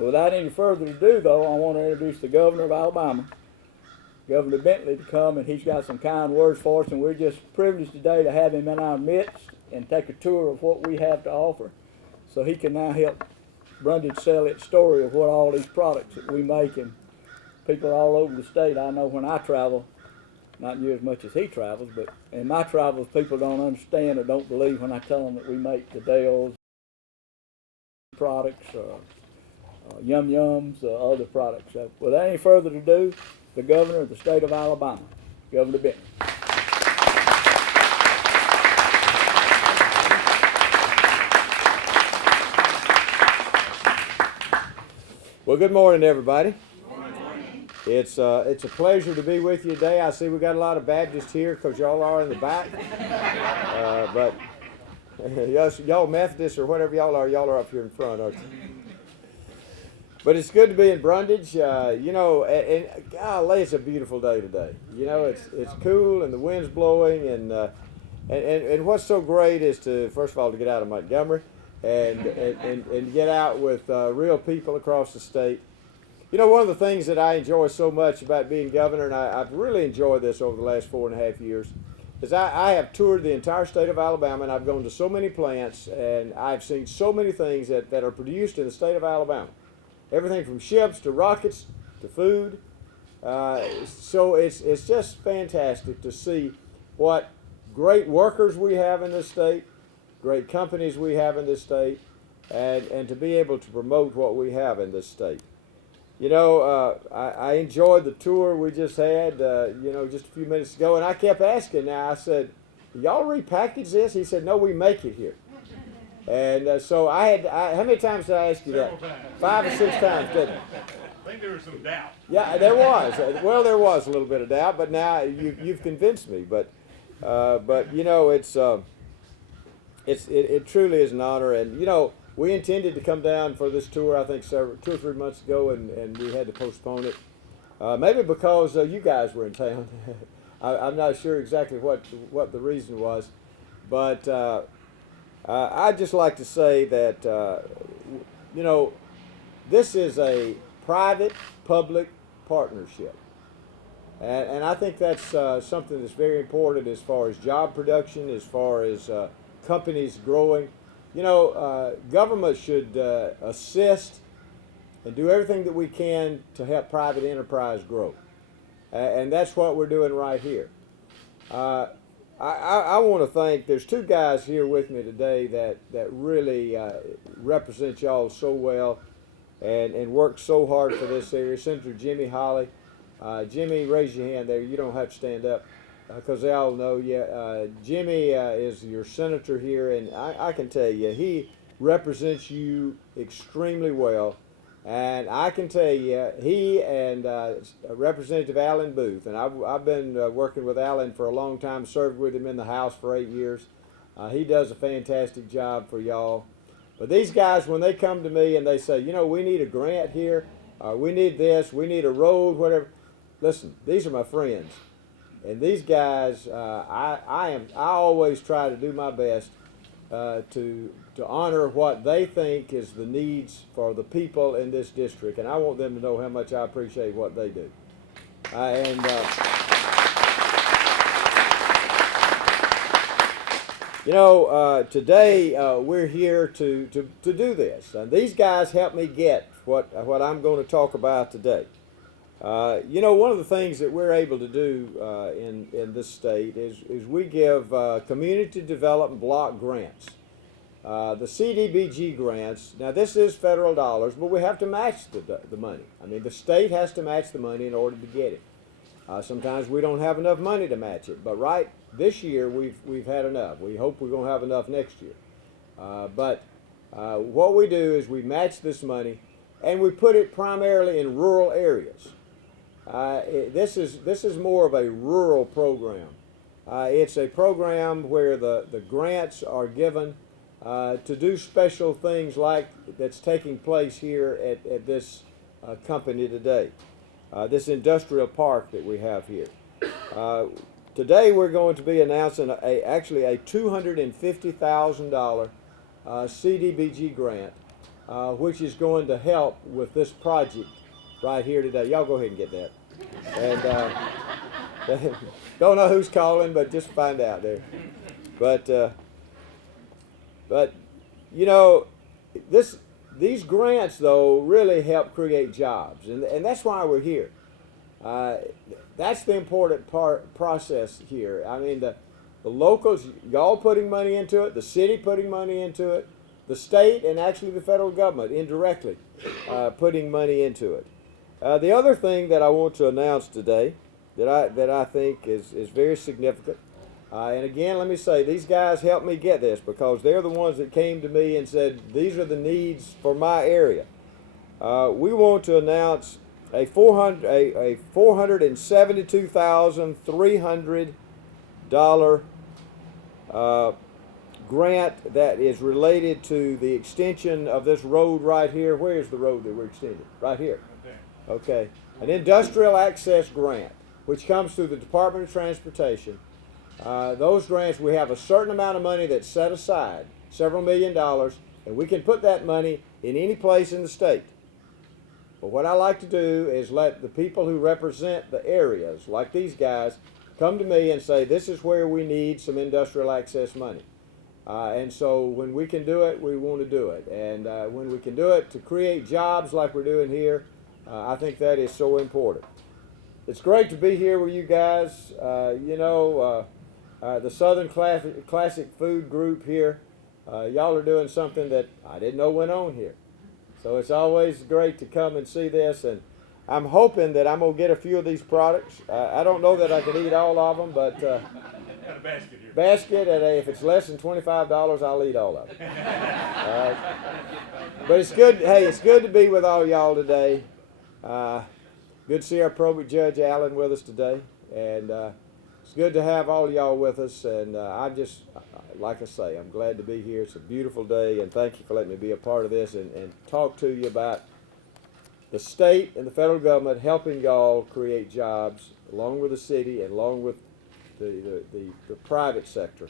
Without any further ado, though, I want to introduce the Governor of Alabama, Governor Bentley, to come, and he's got some kind words for us, and we're just privileged today to have him in our midst and take a tour of what we have to offer, so he can now help Brundidge sell its story of what all these products that we make, and people all over the state. I know when I travel, not near as much as he travels, but in my travels, people don't understand or don't believe when I tell them that we make the Dales products, Yum Yums, other products. So without any further ado, the Governor of the state of Alabama, Governor Bentley. Well, good morning, everybody. It's a pleasure to be with you today. I see we got a lot of Baptists here because y'all are in the back. But y'all Methodists or whatever y'all are up here in front, aren't you? But it's good to be in Brundidge. And golly, it's a beautiful day today. You know, it's cool and the wind's blowing, and what's so great is to, first of all, to get out of Montgomery and get out with real people across the state. You know, one of the things that I enjoy so much about being governor, and I've really enjoyed this over the last 4.5 years, is I have toured the entire state of Alabama, and I've gone to so many plants, and I've seen so many things that are produced in the state of Alabama. Everything from ships to rockets to food. So it's just fantastic to see what great workers we have in this state, great companies we have in this state, and to be able to promote what we have in this state. You know, I enjoyed the tour we just had, just a few minutes ago, and I kept asking now, I said, y'all repackage this? He said, no, we make it here. And so how many times did I ask you that? 5 or 6 times, didn't I? I think there was some doubt. Yeah, there was. Well, there was a little bit of doubt, but now you've convinced me. But you know, it truly is an honor, and you know, we intended to come down for this tour, I think 2 or 3 months ago, and we had to postpone it. Maybe because you guys were in town. I'm not sure exactly what the reason was, but I'd just like to say that you know, this is a private-public partnership, and I think that's something that's very important as far as job production, as far as companies growing. You know, government should assist and do everything that we can to help private enterprise grow. And that's what we're doing right here. I want to thank, there's 2 guys here with me today that really represent y'all so well and work so hard for this area. Senator Jimmy Holly. Jimmy, raise your hand there. You don't have to stand up, because they all know you. Jimmy is your senator here, and I can tell you, he represents you extremely well. And I can tell you, he and Representative Alan Booth, and I've been working with Alan for a long time, served with him in the House for 8 years. He does a fantastic job for y'all. But these guys, when they come to me and they say, you know, we need a grant here, we need this, we need a road, whatever. Listen, these are my friends. And these guys, I always try to do my best to honor what they think is the needs for the people in this district, and I want them to know how much I appreciate what they do. You know, today we're here to do this, and these guys help me get what I'm going to talk about today. You know, one of the things that we're able to do in this state is we give community development block grants. The CDBG grants, now this is federal dollars, but we have to match the money. I mean, the state has to match the money in order to get it. Sometimes we don't have enough money to match it, but right this year we've had enough. We hope we're going to have enough next year. But what we do is we match this money, and we put it primarily in rural areas. This is more of a rural program. It's a program where the grants are given to do special things like that's taking place here at this company today, this industrial park that we have here. Today we're going to be announcing actually a $250,000 CDBG grant which is going to help with this project right here today. Y'all go ahead and get that. And don't know who's calling, but just find out there. But you know, these grants though really help create jobs, and that's why we're here. That's the important process here. I mean, the locals, y'all putting money into it, the city putting money into it, the state and actually the federal government indirectly putting money into it. The other thing that I want to announce today that I think is very significant, and again, let me say, these guys helped me get this because they're the ones that came to me and said, these are the needs for my area. We want to announce a $472,300 grant that is related to the extension of this road right here. Where is the road that we're extending? Right here. Okay. An industrial access grant, which comes through the Department of Transportation. Those grants, we have a certain amount of money that's set aside, several $1 million, and we can put that money in any place in the state. But what I like to do is let the people who represent the areas, like these guys, come to me and say, this is where we need some industrial access money. And so when we can do it, we want to do it. And when we can do it to create jobs like we're doing here, I think that is so important. It's great to be here with you guys. The Southern Classic Food Group here, y'all are doing something that I didn't know went on here. So it's always great to come and see this, and I'm hoping that I'm going to get a few of these products. I don't know that I can eat all of them, but Got a basket here. and if it's less than $25, I'll eat all of it. But it's good. Hey, it's good to be with all y'all today. Good to see our probate judge Alan with us today, and it's good to have all y'all with us. And like I say, I'm glad to be here. It's a beautiful day, and thank you for letting me be a part of this and talk to you about the state and the federal government helping y'all create jobs, along with the city and along with the private sector,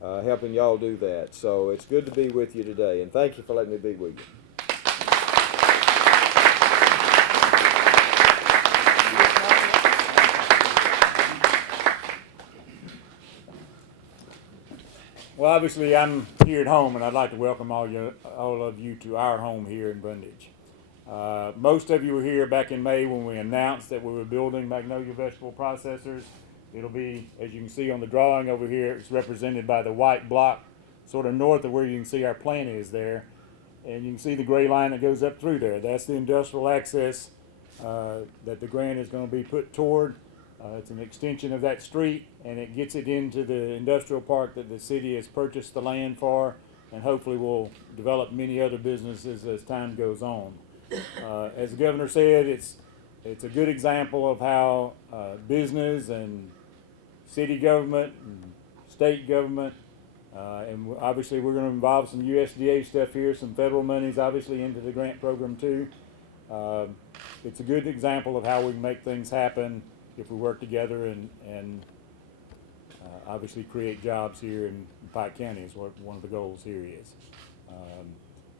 helping y'all do that. So it's good to be with you today, and thank you for letting me be with you. Well, obviously, I'm here at home, and I'd like to welcome all of you to our home here in Brundidge. Most of you were here back in May when we announced that we were building Magnolia Vegetable Processors. It'll be, as you can see on the drawing over here, it's represented by the white block sort of north of where you can see our plant is there. And you can see the gray line that goes up through there. That's the industrial access that the grant is going to be put toward. It's an extension of that street, and it gets it into the industrial park that the city has purchased the land for, and hopefully will develop many other businesses as time goes on. As the governor said, it's a good example of how business and city government and state government, and obviously we're going to involve some USDA stuff here, some federal monies obviously into the grant program too. It's a good example of how we can make things happen if we work together and obviously create jobs here in Pike County is what one of the goals here is.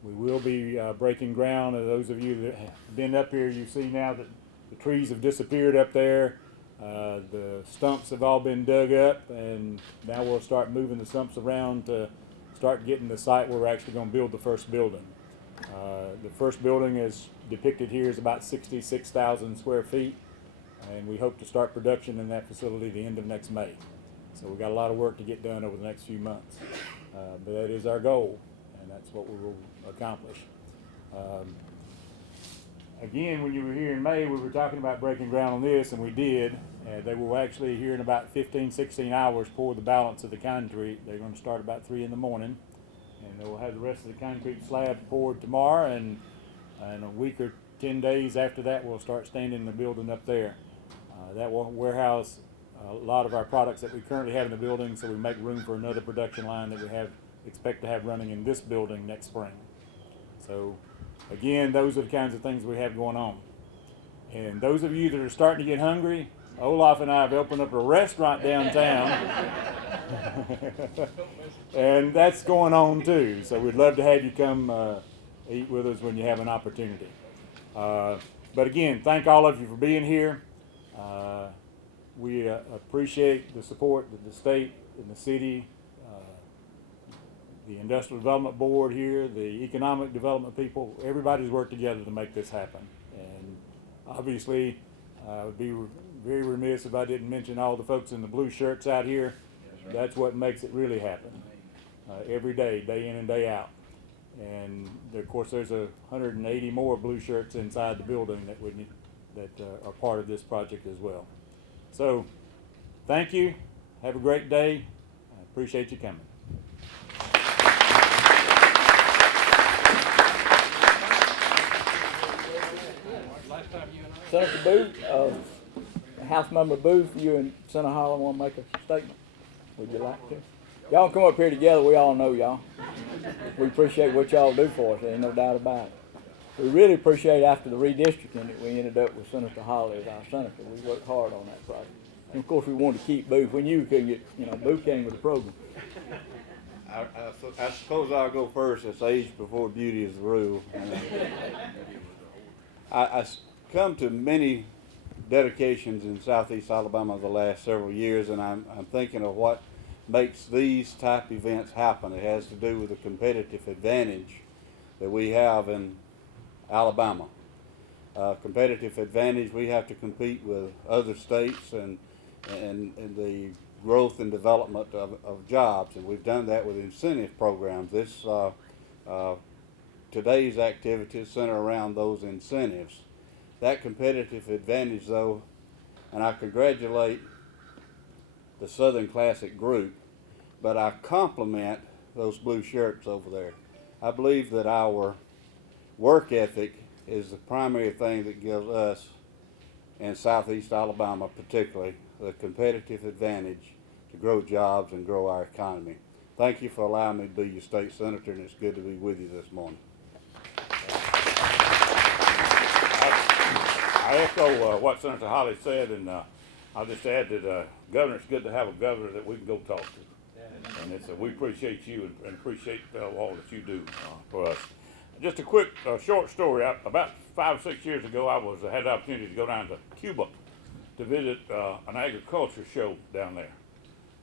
We will be breaking ground. Those of you that have been up here, you see now that the trees have disappeared up there. The stumps have all been dug up, and now we'll start moving the stumps around to start getting the site where we're actually going to build the first building. The first building is depicted here is about 66,000 square feet, and we hope to start production in that facility the end of next May. So we've got a lot of work to get done over the next few months. But that is our goal, and that's what we will accomplish. Again, when you were here in May, we were talking about breaking ground on this, and we did. They will actually, here in about 15, 16 hours, pour the balance of the concrete. They're going to start about 3 in the morning, and they will have the rest of the concrete slab poured tomorrow, and a week or 10 days after that, we'll start standing the building up there. That will warehouse a lot of our products that we currently have in the building, so we make room for another production line that we expect to have running in this building next spring. So again, those are the kinds of things we have going on. And those of you that are starting to get hungry, Olaf and I have opened up a restaurant downtown. And that's going on too. So we'd love to have you come eat with us when you have an opportunity. But again, thank all of you for being here. We appreciate the support that the state and the city, the Industrial Development Board here, the Economic Development people, everybody's worked together to make this happen. And obviously, I would be very remiss if I didn't mention all the folks in the blue shirts out here. That's what makes it really happen. Every day, day in and day out. And of course, there's 180 more blue shirts inside the building that are part of this project as well. So, thank you. Have a great day. I appreciate you coming. Senator Booth, House Member Booth, you and Senator Holland want to make a statement? Would you like to? Y'all come up here together. We all know y'all. We appreciate what y'all do for us. There ain't no doubt about it. We really appreciate after the redistricting that we ended up with Senator Holly as our senator. We worked hard on that project. And of course, we wanted to keep Booth. We knew we couldn't get, Booth came with the program. I suppose I'll go first. It's age before beauty is the rule. I come to many dedications in Southeast Alabama the last several years, and I'm thinking of what makes these type events happen. It has to do with the competitive advantage that we have in Alabama. Competitive advantage, we have to compete with other states and the growth and development of jobs, and we've done that with incentive programs. Today's activities center around those incentives. That competitive advantage, though, and I congratulate the Southern Classic group, but I compliment those blue shirts over there. I believe that our work ethic is the primary thing that gives us, in Southeast Alabama particularly, the competitive advantage to grow jobs and grow our economy. Thank you for allowing me to be your state senator, and it's good to be with you this morning. I echo what Senator Holly said, and I'll just add that Governor, it's good to have a governor that we can go talk to. And we appreciate you and appreciate all that you do for us. Just a quick short story. About 5 or 6 years ago, I had the opportunity to go down to Cuba to visit an agriculture show down there,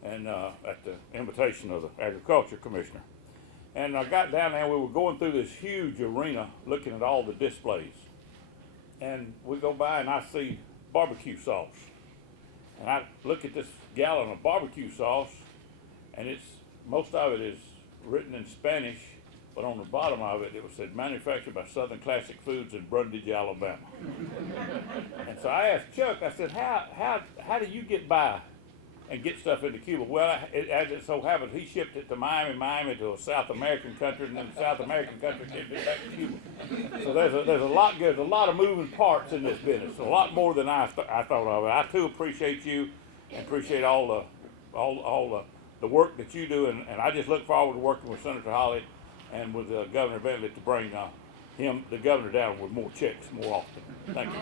and at the invitation of the agriculture commissioner. And I got down there, and we were going through this huge arena looking at all the displays. And we go by and I see barbecue sauce. And I look at this gallon of barbecue sauce, and most of it is written in Spanish, but on the bottom of it, it was said manufactured by Southern Classic Foods in Brundidge, Alabama. And so I asked Chuck, I said, how do you get by and get stuff into Cuba? Well, as it so happens, he shipped it to Miami to a South American country, and then the South American country shipped it back to Cuba. So there's a lot of moving parts in this business, a lot more than I thought of. I too appreciate you and appreciate all the work that you do, and I just look forward to working with Senator Holly and with Governor Bentley to bring the governor down with more checks more often. Thank you.